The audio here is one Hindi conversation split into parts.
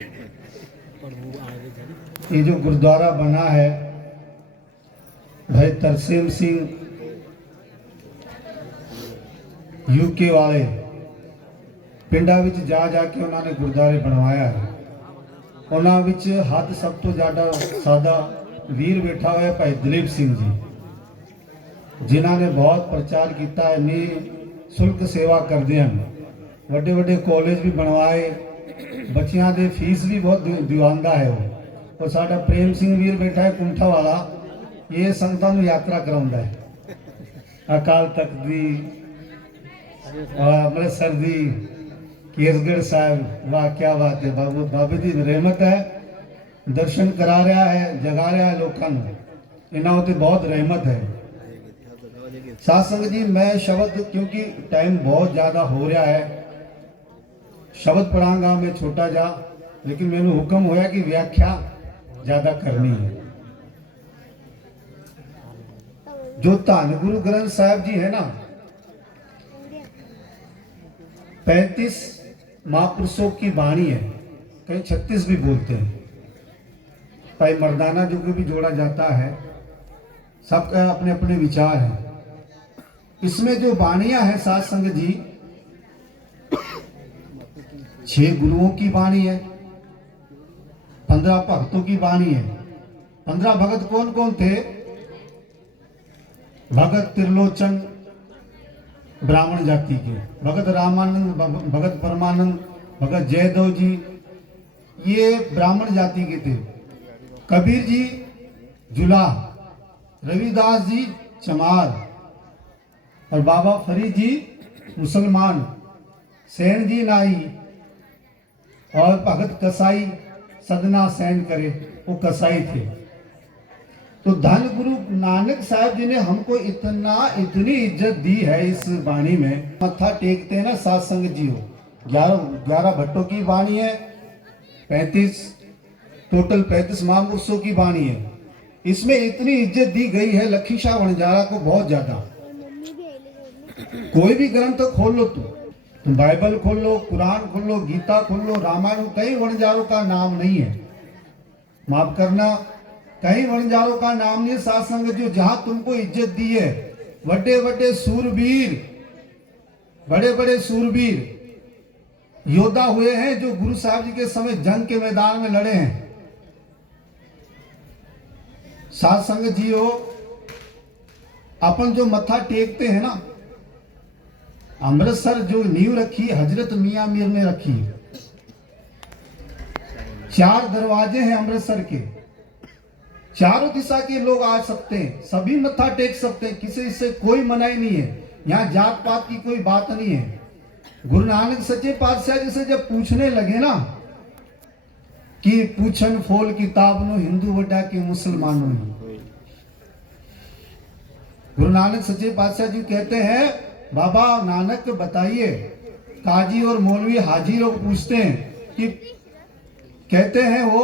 ये जो गुरुद्वारा बना है भाई तरसेम सिंह यूके वाले ਪਿੰਡਾਂ ਵਿੱਚ ਜਾ ਕੇ ਉਹਨਾਂ ਨੇ ਗੁਰਦੁਆਰੇ ਬਣਵਾਇਆ ਹੈ। ਉਹਨਾਂ ਵਿੱਚ ਹੱਦ ਸਭ ਤੋਂ ਜ਼ਿਆਦਾ ਸਾਦਾ ਵੀਰ ਬੈਠਾ ਹੋਇਆ ਭਾਈ ਦਲੀਪ ਸਿੰਘ ਜੀ, ਜਿਨ੍ਹਾਂ ਨੇ ਬਹੁਤ ਪ੍ਰਚਾਰ ਕੀਤਾ ਹੈ, ਨਿਸ਼ੁਲਕ ਸੇਵਾ ਕਰਦੇ ਹਨ। ਵੱਡੇ ਵੱਡੇ ਕਾਲਜ ਵੀ ਬਣਵਾਏ, ਬੱਚਿਆਂ ਦੇ ਫੀਸ ਵੀ ਬਹੁਤ ਦਿਵਾਉਂਦਾ ਹੈ ਉਹ। ਔਰ ਸਾਡਾ ਪ੍ਰੇਮ ਸਿੰਘ ਵੀਰ ਬੈਠਾ ਹੈ ਕੁੰਠਾ ਵਾਲਾ, ਇਹ ਸੰਗਤਾਂ ਨੂੰ ਯਾਤਰਾ ਕਰਾਉਂਦਾ ਹੈ ਅਕਾਲ ਤਖਤ ਦੀ, ਅੰਮ੍ਰਿਤਸਰ ਦੀ, केसगढ़ साहब। वाह क्या बात है, बाबे की रहमत है, दर्शन करा रहा है, जगा रहा है लोगों को, इन्हों उत्ते बहुत रहमत है। साध संगत जी, मैं शब्द क्योंकि टाइम बहुत ज़्यादा हो रहा है, शब्द पढ़ांगा मैं छोटा जा, लेकिन मैंने हुक्म होया कि व्याख्या ज़्यादा करनी है। जो धन गुरु ग्रंथ साहब जी है ना, 35 महापुरुषों की वाणी है, कहीं 36 भी बोलते हैं। भाई मर्दाना जो भी जोड़ा जाता है, सबका अपने अपने विचार हैं। इसमें जो वाणियां हैं साध संगत जी, 6 गुरुओं की वाणी है, 15 भक्तों की वाणी है। 15 भगत कौन कौन थे? भगत त्रिलोचन ब्राह्मण जाति के, भगत रामानंद, भगत परमानंद, भगत जयदेव जी, ये ब्राह्मण जाति के थे। कबीर जी जुला, रविदास जी चमार, और बाबा फरीद जी मुसलमान, सैन जी नाई, और भगत कसाई सदना सैन करे, वो कसाई थे। तो धन गुरु नानक साहब जी ने हमको इतनी इज्जत दी है इस वाणी में। मत्था टेकते हैं ना साध संगत जी हो, 11 भट्टों की वाणी है, 35 टोटल 35 महापुरुषों की वाणी है। इसमें इतनी इज्जत दी गई है लखी शाह वणजारा को बहुत ज्यादा। कोई भी ग्रंथ खोल लो, तुम बाइबल खोल लो, कुरान खोल लो, गीता खोल लो, रामायण, कई वणजारों का नाम नहीं है, माफ करना, कहीं वणजारों का नाम नहीं। साध संगत जो जहां तुमको इज्जत दी है, बड़े बड़े सूरवीर, बड़े बड़े सूरवीर योद्धा हुए हैं जो गुरु साहब जी के समय जंग के मैदान में लड़े हैं। साध संगत जी हो, अपन जो मत्था टेकते हैं ना, अमृतसर जो नींव रखी हजरत मियां मीर ने रखी। 4 दरवाजे हैं अमृतसर के, चारों दिशा के लोग आ सकते हैं, सभी मत्था टेक सकते हैं, किसी से कोई मनाही नहीं है। यहाँ जात पात की कोई बात नहीं है। गुरु नानक सच्चे पातशाह जी से जब पूछने लगे ना कि पूछन फोल किताब नो हिंदू वड्डा के मुसलमानों, गुरु नानक सच्चे पातशाह जी कहते हैं, बाबा नानक बताइए। काजी और मौलवी हाजी लोग पूछते हैं कि, कहते हैं वो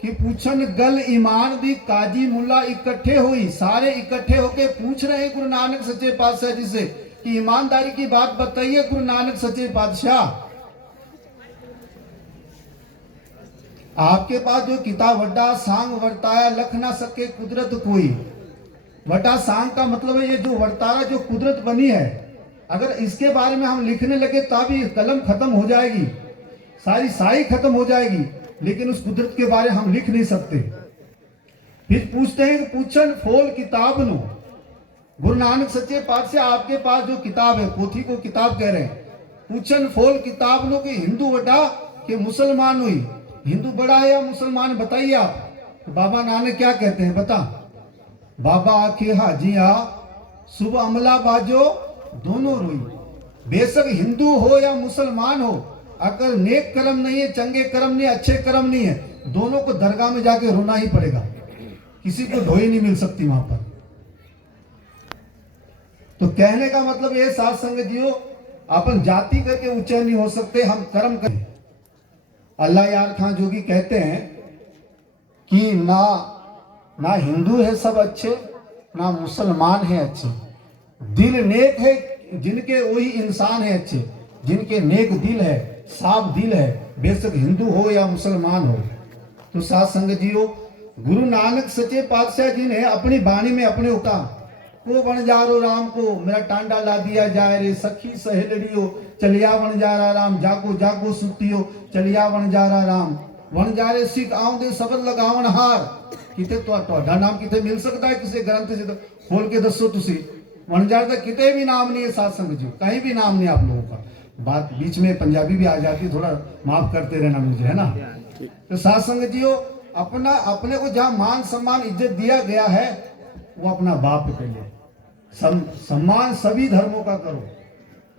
कि पूछन गल ईमान दी काजी मुल्ला इकट्ठे हुई, सारे इकट्ठे होके पूछ रहे हैं गुरु नानक सच्चे पातशाह जी से कि ईमानदारी की बात बताइए गुरु नानक सच्चे पातशाह, आपके पास जो किताब वड्डा सांग वर्ताया लख ना सके कुदरत कोई। वड्डा सांग का मतलब है ये जो वर्तारा, जो कुदरत बनी है, अगर इसके बारे में हम लिखने लगे तभी कलम खत्म हो जाएगी, सारी साई खत्म हो जाएगी, लेकिन उस कुदरत के बारे हम लिख नहीं सकते। फिर पूछते हैं कि पूछन फोल किताब नो, गुरु नानक सच्चे पातशाह आपके पास जो किताब है, पोथी को किताब कह रहे हैं, पूछन फोल किताब नो कि हिंदू बड़ा कि मुसलमान हुई, हिंदू बड़ा है या मुसलमान, बताइए आप। तो बाबा नानक क्या कहते हैं बता, बाबा आखे हाजिया सुबह अमला बाजो दोनों रोई। बेशक हिंदू हो या मुसलमान हो, अगर नेक कर्म नहीं है, चंगे कर्म नहीं, अच्छे कर्म नहीं है, दोनों को दरगाह में जाके रोना ही पड़ेगा, किसी को ढोई नहीं मिल सकती वहां पर। तो कहने का मतलब ये साध संगत जीओ, अपन जाति करके ऊंचे नहीं हो सकते, हम कर्म करें। अल्लाह यार खान जोगी कहते हैं कि ना हिंदू है सब अच्छे, ना मुसलमान है अच्छे, दिल नेक है जिनके वही इंसान है अच्छे, जिनके नेक दिल है, साफ दिल है, बेशक हिंदू हो या मुसलमान हो। तो साथ संगत जियो, गुरु नानक सच्चे पातशाह जी ने अपनी वाणी में अपने को कहा, को बन जा रो राम को मेरा टांडा ला दिया जाए रे, सखी सहेलड़ियो चलिया बन जा रहा राम, जागो जागो सुतियो चलिया बन जा रहा राम, बन जा रे सिख आऊं दे शब्द लगावन हार। किते ਤੁਹਾਡਾ नाम किते मिल सकता है किसी ग्रंथ से? तो खोल के दसो तुसी, बन जा रहा किते भी नाम नहीं है साथ संगत जी, कहीं भी नाम नहीं आप लोगों का। बात बीच में पंजाबी भी आ जाती है, थोड़ा माफ करते रहना मुझे, है ना। तो साथ संगत जी अपना अपने को जहां मान सम्मान इज्जत दिया गया है वो अपना बाप के लिए सम्मान सभी धर्मों का करो,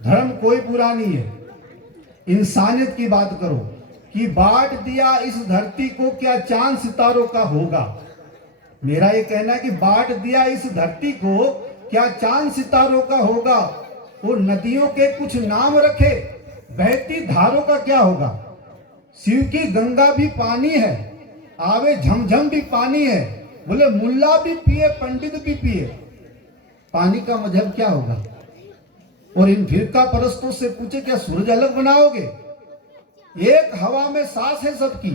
धर्म कोई बुरा नहीं है, इंसानियत की बात करो कि बांट दिया इस धरती को क्या चांद सितारों का होगा। मेरा ये कहना है कि बांट दिया इस धरती को क्या चांद सितारों का होगा। वो नदियों के कुछ नाम रखे, बहती धारों का क्या होगा। शिव की गंगा भी पानी है, आवे झमझम भी पानी है, बोले मुल्ला भी पिए पंडित भी पिए, पानी का मजहब क्या होगा। और इन फिरका परस्तों से पूछे क्या सूरज अलग बनाओगे, एक हवा में सांस है सबकी,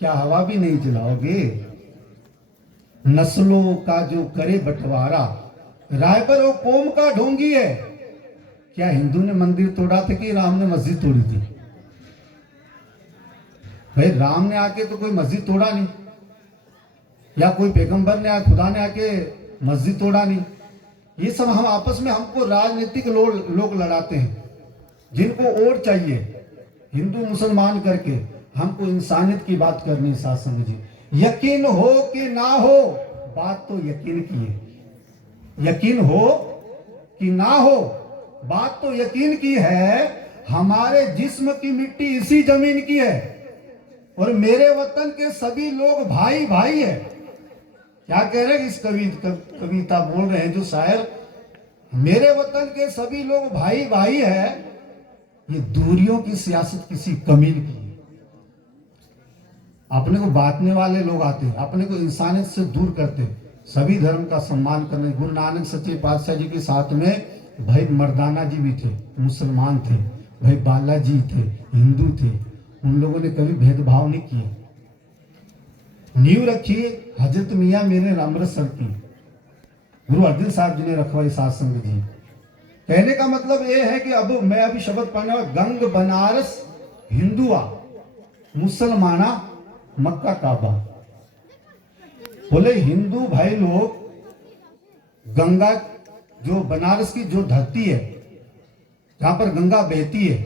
क्या हवा भी नहीं जलाओगे। नस्लों का जो करे बंटवारा, रायबर और कौम का ढोंगी है। क्या हिंदू ने मंदिर तोड़ा था कि राम ने मस्जिद तोड़ी थी? भाई राम ने आके तो कोई मस्जिद तोड़ा नहीं, या कोई पैगंबर ने खुदा ने आके मस्जिद तोड़ा नहीं। ये सब हम आपस में हमको राजनीतिक लोग लड़ाते हैं, जिनको और चाहिए हिंदू मुसलमान करके। हमको इंसानियत की बात करनी साथ समझिए। यकीन हो कि ना हो, बात तो यकीन की है। यकीन हो कि ना हो, बात तो यकीन की है। हमारे जिस्म की मिट्टी इसी जमीन की है और मेरे वतन के सभी लोग भाई भाई है। क्या कह रहे हैं इस कविता बोल रहे हैं जो शायर, मेरे वतन के सभी लोग भाई भाई है। ये दूरियों की सियासत किसी कमीन की है। अपने को बांटने वाले लोग आते हैं, अपने को इंसानियत से दूर करते हैं। सभी धर्म का सम्मान करने, गुरु नानक सच्चे पातशाह जी के साथ में भाई मर्दाना जी भी थे, मुसलमान थे, भाई बालाजी थे, हिंदू थे। उन लोगों ने कभी भेदभाव नहीं किए। नींव रखी हजरत मियाँ मेरे अमृतसर की, गुरु अर्जन साहब जी ने रखवाई साथ संगत जी। कहने का मतलब ये है कि अब मैं अभी शब्द पढ़ने वाला, गंग बनारस हिंदुआ, मुसलमाना मक्का काबा। बोले हिंदू भाई लोग गंगा जो बनारस की जो धरती है जहां पर गंगा बहती है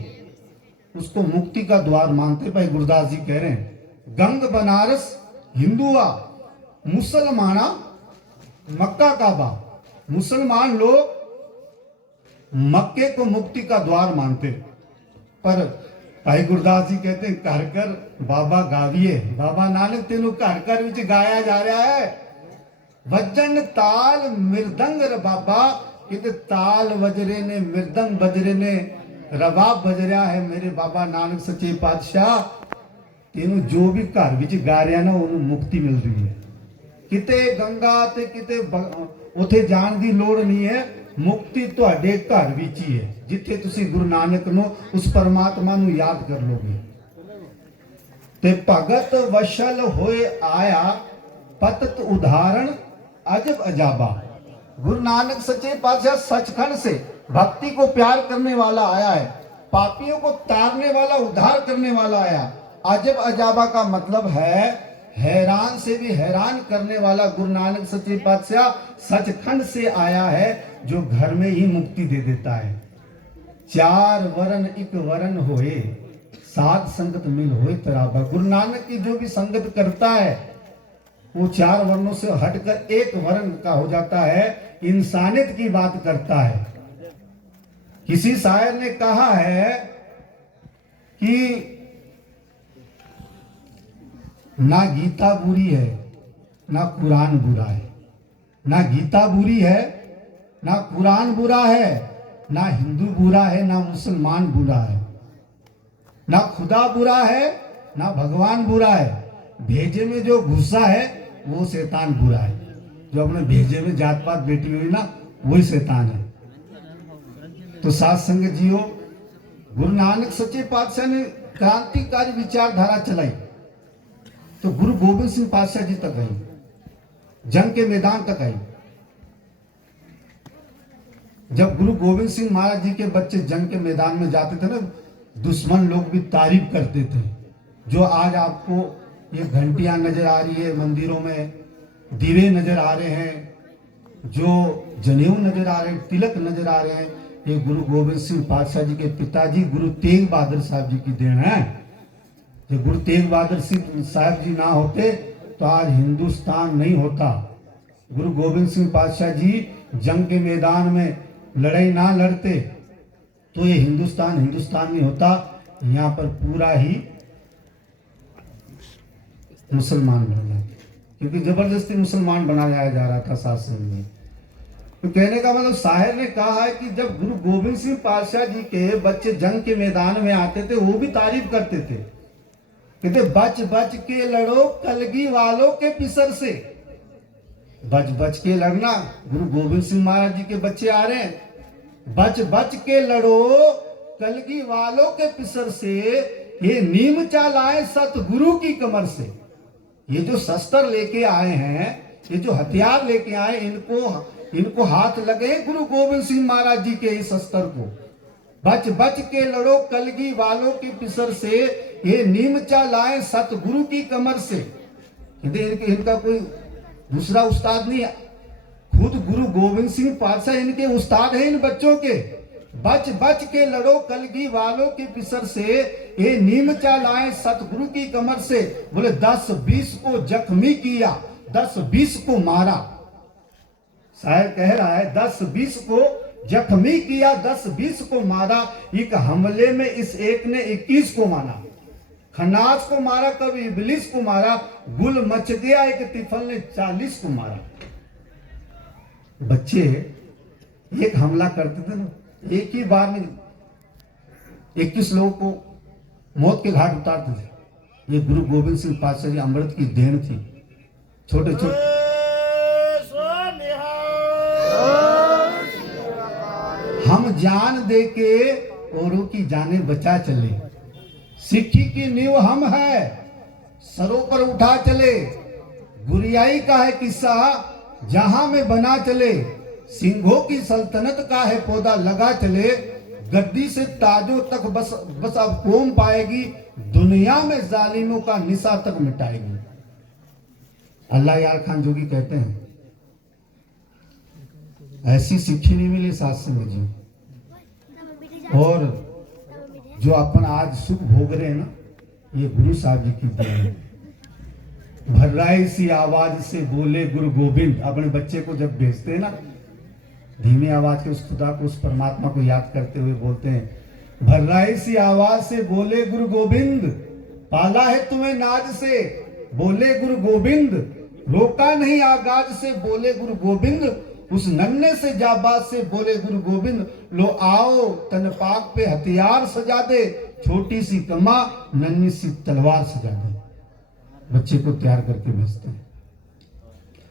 उसको मुक्ति का द्वार मानते। भाई गुरदास जी कह रहे हैं गंग बनारस हिंदुआ, मुसलमाना मक्का काबा। मुसलमान लोग मक्के को मुक्ति का द्वार मानते, पर भाई गुरदास जी कहते हैं घर कर बाबा गाविए। बाबा नानक तेनों घर घर विच गाया जा रहा है। वजन ताल मृदंग रे बाबा, किते ताल बजरे ने, मृदंग बजरे ने, रबाब बज रहा है मेरे बाबा नानक सच्चे पातशाह। तेनों जो भी घर विच गा रहा ना उन्हें मुक्ति मिल रही है। किते गंगा ते किते उथे जान की लोड़ नहीं है। मुक्ति तुहाडे घर विच ही है, जिथे तुसी गुरु नानक नो उस परमात्मा नु याद कर लोगे। ते भगत वशल होए आया, पतत उदाहरण अजब अजाबा। गुरु नानक सच्चे पातशाह सचखंड से भक्ति को प्यार करने वाला आया है, पापियों को तारने वाला, उद्धार करने वाला आया। अजब अजाबा का मतलब है हैरान से भी हैरान करने वाला। गुरु नानक सच्चे पातशाह सचखंड से आया है जो घर में ही मुक्ति दे देता है। चार वरन एक वरन होए, सात संगत मिल होए तराबा। गुरु नानक की जो भी संगत करता है वो चार वर्णों से हटकर एक वर्ण का हो जाता है, इंसानियत की बात करता है। किसी शायर ने कहा है कि ना गीता बुरी है ना कुरान बुरा है। ना गीता बुरी है ना कुरान बुरा है, ना हिंदू बुरा है ना मुसलमान बुरा है, ना खुदा बुरा है ना भगवान बुरा है। भेजे में जो घुसा है वो शैतान बुरा है। जो अपने भेजे में जात पात बैठी हुई ना वही शैतान है। तो साथ संगत जियो, गुरु नानक सच्चे पातशाह ने क्रांतिकारी विचारधारा चलाई तो गुरु गोविंद सिंह पातशाह जी तक आई, जंग के मैदान तक आई। जब गुरु गोविंद सिंह महाराज जी के बच्चे जंग के मैदान में जाते थे ना, दुश्मन लोग भी तारीफ करते थे। जो आज आपको ये घंटियां नजर आ रही है मंदिरों में, दीवे नजर आ रहे हैं, जो जनेऊ नजर आ रहे हैं, तिलक नजर आ रहे हैं, ये गुरु गोविंद सिंह पातशाह जी के पिताजी गुरु तेग बहादुर साहब जी की देन है। जो गुरु तेग बहादुर सिंह साहब जी ना होते तो आज हिंदुस्तान नहीं होता। गुरु गोविंद सिंह पातशाह जी जंग के मैदान में लड़ाई ना लड़ते तो ये हिंदुस्तान नहीं होता। यहाँ पर पूरा ही मुसलमान बन जाते, क्योंकि जबरदस्ती मुसलमान बनाया जा रहा था शासन में। तो कहने का मतलब शायर ने कहा है कि जब गुरु गोविंद सिंह पातशाह जी के बच्चे जंग के मैदान में आते थे, वो भी तारीफ करते थे, कहते बच बच के लड़ो कलगी वालों के पिसर से। बच बच के लड़ना, गुरु गोविंद सिंह महाराज जी के बच्चे आ रहे हैं, बच बच के लड़ो कलगी वालों के पिसर से, ये नीम चालाए सतगुरु की कमर से। ये जो शस्त्र लेके आए हैं, ये जो हथियार लेके आए, इनको हाथ लगे गुरु गोविंद सिंह महाराज जी के इस शस्त्र को। बच बच के लड़ो कलगी वालों की पिसर से, ये नीम चालाए सतगुरु की कमर से। इनका कोई दूसरा उस्ताद नहीं है, खुद गुरु गोविंद सिंह पातशाह इनके उस्ताद हैं इन बच्चों के। बच बच के लड़ो कलगी वालों के पिसर से, ये नीम चालाए सतगुरु की कमर से। बोले 10-20 को जख्मी किया, 10-20 को मारा। शायर कह रहा है 10-20 को जख्मी किया, 10-20 को मारा। एक हमले में इस एक ने 21 को मारा। खन्नास को मारा, कभी इबलीस को मारा, गुल मच गया एक तिफल ने 40 को मारा। बच्चे एक हमला करते थे ना, एक ही बार में 21 लोगों को मौत के घाट उतारते थे। ये गुरु गोविंद सिंह पातशाह जी अमृत की देन थी। छोटे छोटे हम जान दे के औरों की जानें बचा चले, सिक्खी की नींव हम है, सरों पर उठा चले। गुरियाई का है किस्सा जहां में बना चले, सिंघों की सल्तनत का है पौधा लगा चले। गद्दी से ताजों तक बस अब कौम पाएगी, दुनिया में जालिमों का निशा तक मिटाएगी। अल्लाह यार खान जोगी कहते हैं ऐसी सिक्खी नहीं मिली शास्त्र में जी। और जो अपन आज सुख भोग रहे हैं ना, ये गुरु साहब जी की देन है। भर्राई सी आवाज से बोले गुरु गोविंद। अपने बच्चे को जब भेजते हैं ना, धीमी आवाज के उस खुदा को, उस परमात्मा को याद करते हुए बोलते हैं, भर्राई सी आवाज से बोले गुरु गोविंद, पाला है तुम्हें नाज से बोले गुरु गोविंद, रोका नहीं आगाज से बोले गुरु गोविंद, उस नन्हे से जाबाज से बोले गुरु गोविंद, लो आओ तन पाक पे हथियार सजा दे, छोटी सी कमा नन्ही सी तलवार सजा दे। बच्चे को तैयार करके भेजते हैं।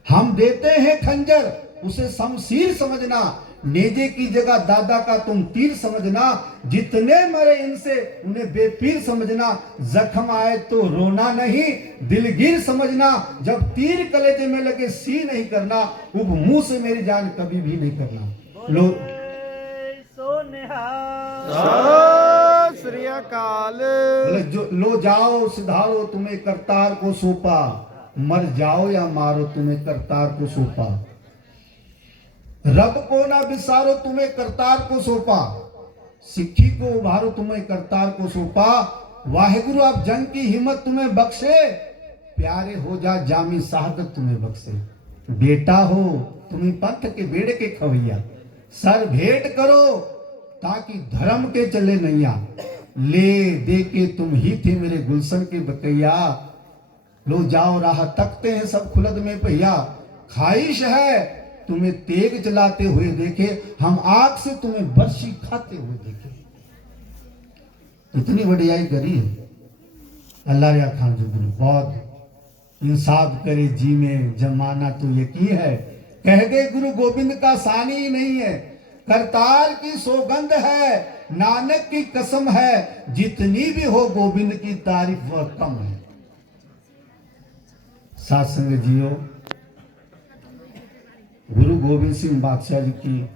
हम देते हैं खंजर, उसे शमशीर समझना, नेजे की जगह दादा का तुम तीर समझना, जितने मरे इनसे उन्हें बेपीर समझना, जख्म आए तो रोना नहीं दिलगीर समझना, जब तीर कलेजे में लगे सी नहीं करना, उब मुंह से मेरी जान कभी भी नहीं करना। लो श्री अकाल। जो लो जाओ सिधारो तुम्हें करतार को सौंपा, मर जाओ या मारो तुम्हें करतार को सौंपा, रब को ना बिसारो तुम्हें करतार को सौंपा, सिक्खी को उभारो तुम्हें करतार को सौंपा, वाहिगुरु आप जंग की हिम्मत तुम्हें बख्शे, प्यारे हो जा जामी शहादत तुम्हें बख्शे। बेटा हो तुम्हें पंथ के बेड़े के खवैया, सर भेंट करो ताकि धर्म के चले नैया, ले दे के तुम ही थे मेरे गुलशन के बकैया, लो जाओ राह तकते हैं सब खुलद में पहिया, ख्वाहिश है तुम्हें तेग जलाते हुए देखे, हम आग से तुम्हें बर्शी खाते हुए देखे। इतनी बढ़ियाई करी है अल्लाह रिया खान जो गुरु, बहुत इंसाफ करे जी में जमाना तो यकीन है, कह दे गुरु गोविंद का सानी ही नहीं है, करतार की सौगंध है, नानक की कसम है, जितनी भी हो गोविंद की तारीफ वह कम है। साथ संग जियो, गुरु गोविंद सिंह बादशाह जी की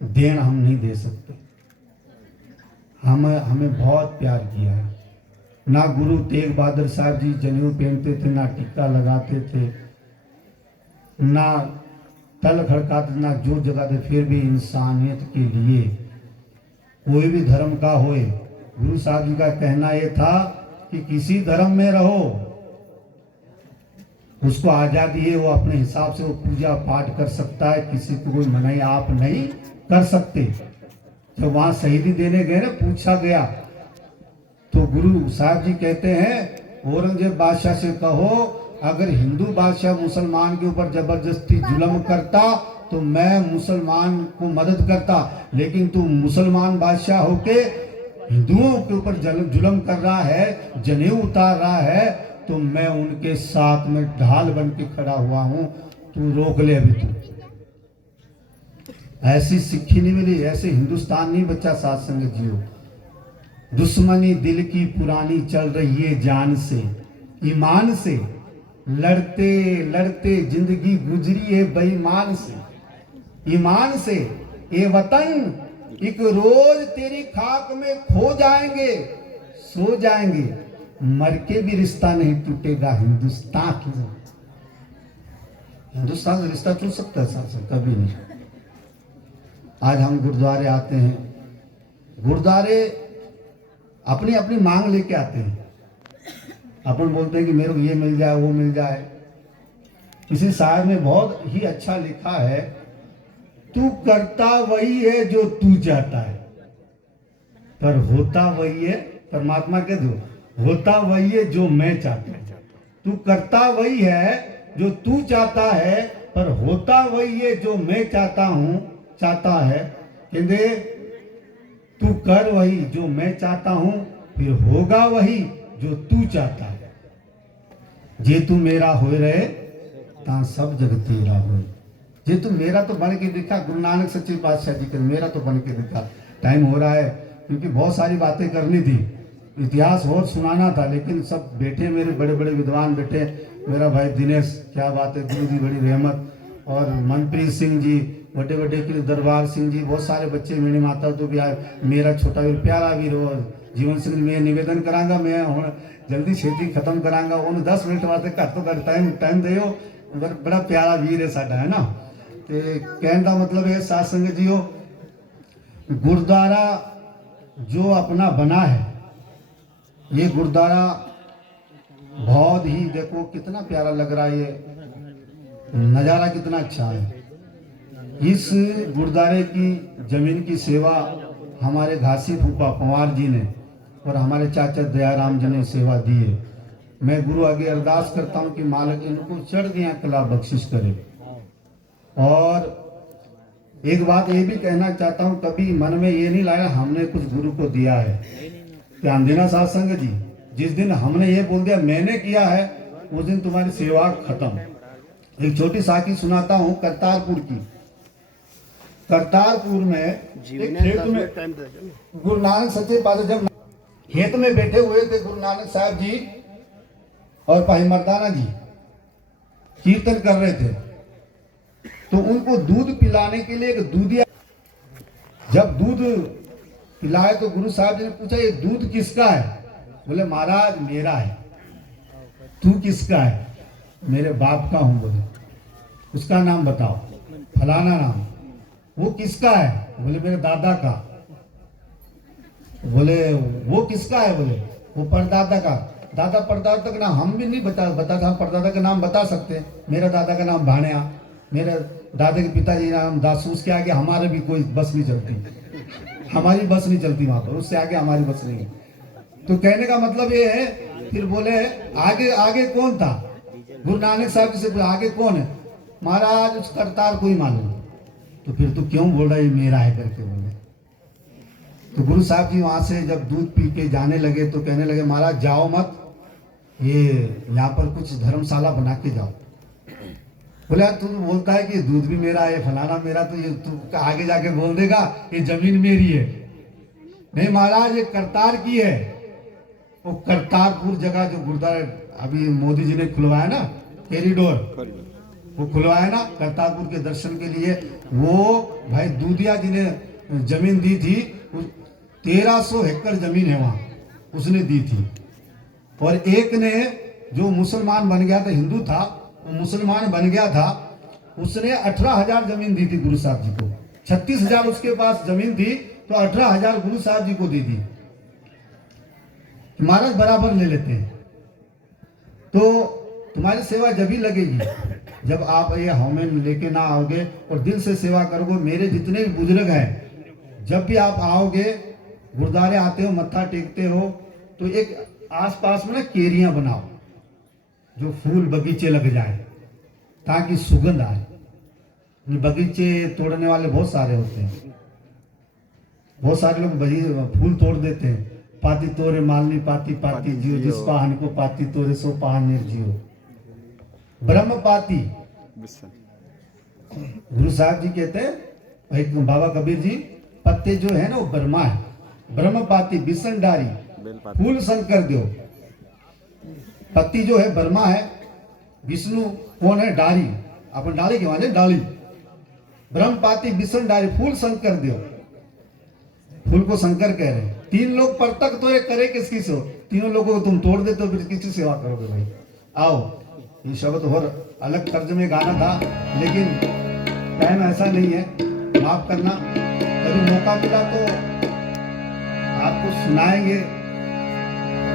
देन हम नहीं दे सकते। हमें बहुत प्यार किया है। ना गुरु तेग बहादुर साहब जी जनेऊ पहनते थे, ना टिक्का लगाते थे, ना तल खड़काते, ना जोर जगाते, फिर भी इंसानियत के लिए कोई भी धर्म का होए, गुरु साहब जी का कहना यह था कि किसी धर्म में रहो, उसको आजादी है, वो अपने हिसाब से वो पूजा पाठ कर सकता है, किसी को कोई मनाही आप नहीं कर सकते। तो वहां शहीदी देने गए ना, पूछा गया तो गुरु साहब जी कहते हैं, औरंगजेब बादशाह से कहो अगर हिंदू बादशाह मुसलमान के ऊपर जबरदस्ती जुल्म करता तो मैं मुसलमान को मदद करता, लेकिन तू मुसलमान बादशाह होके हिंदुओं के ऊपर जुल्म कर रहा है, जनेऊ उतार रहा है, तो मैं उनके साथ में ढाल बन के खड़ा हुआ हूं, तू रोक ले अभी। तू ऐसी सिक्खी नहीं मिली, ऐसे हिंदुस्तान नहीं बच्चा। साथ संग जियो, दुश्मनी दिल की पुरानी चल रही है जान से, ईमान से, लड़ते लड़ते जिंदगी गुजरी है बेईमान से, ईमान से। ये वतन एक रोज तेरी खाक में खो जाएंगे, सो जाएंगे, मर के भी रिश्ता नहीं टूटेगा हिंदुस्तान की। हिंदुस्तान से रिश्ता टूट सकता है साहब? कभी नहीं। आज हम गुरुद्वारे आते हैं, गुरुद्वारे अपनी अपनी मांग लेके आते हैं। अपन बोलते हैं कि मेरे को ये मिल जाए, वो मिल जाए। किसी शायर ने बहुत ही अच्छा लिखा है, तू करता वही है जो तू चाहता है, पर होता वही है, परमात्मा कह दो, होता वही है जो मैं चाहता हूं। तू करता वही है जो तू चाहता है, पर होता वही है जो मैं चाहता हूं, चाहता है। कहते तू कर वही जो मैं चाहता हूं, फिर होगा वही जो तू चाहता है। जे तू मेरा हो रहे ता सब जग तेरा हो। जे तू मेरा तो बन के दिखा, गुरु नानक सच्चे पातशाह जी के मेरा तो बन के दिखा। टाइम हो रहा है क्योंकि बहुत सारी बातें करनी थी, इतिहास और सुनाना था, लेकिन सब बैठे मेरे बड़े बड़े विद्वान बैठे। मेरा भाई दिनेश, क्या बात है, गुरु की बड़ी रहमत, और मनप्रीत सिंह जी, बड़े बड़े के दरबार सिंह जी, बहुत सारे बच्चे, मेरी माता तो भी आए, मेरा छोटा वीर प्यारा वीर और जीवन सिंह। मैं निवेदन करांगा, मैं हूँ जल्दी छेती खत्म करांगा, उन 10 मिनट वास्ते घट तो घट टाइम दियो। बड़ा प्यारा वीर है साडा, है ना। ते कहने का मतलब है साथ संगत जीओ, गुरुद्वारा जो अपना बना है, ये गुरुद्वारा बहुत ही, देखो कितना प्यारा लग रहा है, ये नज़ारा कितना अच्छा है। इस गुरुद्वारे की जमीन की सेवा हमारे घासी फूफा पंवार जी ने और हमारे चाचा दयाराम जी ने सेवा दी है। मैं गुरु आगे अरदास करता हूँ कि मालिक इनको चढ़दियाँ कला बख्शिश करे। और एक बात ये भी कहना चाहता हूँ, कभी मन में ये नहीं लाया हमने कुछ गुरु को दिया है। ध्यान देना साथ संगत जी, जिस दिन हमने ये बोल दिया मैंने किया है, उस दिन तुम्हारी सेवा खत्म। एक छोटी साखी सुनाता हूँ करतारपुर की। करतारपुर में एक खेत में गुरु नानक सच्चे पातशाह जब खेत में बैठे हुए थे, गुरु नानक साहब जी और भाई मर्दाना जी कीर्तन कर रहे थे, तो उनको दूध पिलाने के लिए एक दूधिया, जब दूध पिलाए तो गुरु साहब जी ने पूछा ये दूध किसका है? बोले महाराज मेरा है। तू किसका है? मेरे बाप का हूं। बोले उसका नाम बताओ। फलाना नाम। वो किसका है? बोले मेरे दादा का। बोले वो किसका है? बोले वो परदादा का। दादा परदादा का नाम हम भी नहीं बता था, परदादा का नाम बता सकते। मेरा दादा का नाम भाणिया, मेरे दादा के पिताजी का नाम दासू। उसके आगे हमारे भी कोई बस नहीं चलती, हमारी बस नहीं चलती वहां पर, उससे आगे हमारी बस नहीं है। तो कहने का मतलब ये है, फिर बोले आगे आगे कौन था? गुरु नानक साहब जी से आगे कौन है? महाराज उस करतार को ही मालूम। तो फिर तो क्यों बोल रहा है मेरा है करके? बोले तो गुरु साहब जी वहां से जब दूध पी के जाने लगे तो कहने लगे महाराज जाओ मत, ये यहाँ पर कुछ धर्मशाला बना के जाओ। बोले यार तू बोलता है कि दूध भी मेरा है, फलाना मेरा, तो ये तू आगे जाके बोल देगा ये जमीन मेरी है। नहीं महाराज, ये करतार की है। वो करतारपुर जगह जो गुरुद्वारा अभी मोदी जी ने खुलवाया ना, कॉरिडोर, वो खुलवाया ना करतारपुर के दर्शन के लिए। वो भाई दूधिया जी ने जमीन दी थी, 1300 एकड़ जमीन है वहां, उसने दी थी। और एक ने जो मुसलमान बन गया था, हिंदू था, वो मुसलमान बन गया था, उसने 18,000 जमीन दी थी गुरु साहब जी को। 36,000 उसके पास जमीन थी, तो 18,000 गुरु साहब जी को दी थी। महाराज बराबर ले लेते हैं। तो तुम्हारी सेवा जब ही लगेगी जब आप ये हौमेन लेके ना आओगे और दिल से सेवा करोगे। मेरे जितने भी बुजुर्ग हैं, जब भी आप आओगे, गुरुद्वारे आते हो, मत्था टेकते हो, तो एक आसपास में ना केरियां बनाओ, जो फूल बगीचे लग जाए, ताकि सुगंध आए। बगीचे तोड़ने वाले बहुत सारे होते हैं, बहुत सारे लोग फूल तोड़ देते हैं। पाती तोरे मालनी पाती पाती जियो, जिस पाहन को पाती तोरे सो पाहन निर्जियो। ब्रह्म पाती, गुरु साहब जी कहते हैं, एक बाबा कबीर जी, पत्ते जो है ना वो ब्रह्मा है। ब्रह्म पाती बिसन डारी फूल शंकर दो। पत्ती जो है ब्रह्मा है, विष्णु कौन है? डारी, अपन डाली के माने डाली। ब्रह्म पाती बिसन डारी फूल शंकर दो। फूल को शंकर कह रहे हैं। 3 लोग पर तक तो ये करे किसकी से? तीनों लोगों को तुम तोड़ देते हो, फिर किसकी सेवा करोगे भाई? आओ, ये शब्द और अलग तर्जुमे गाना था, लेकिन टाइम ऐसा नहीं है, माफ करना। कभी मौका मिला तो आपको सुनाएंगे।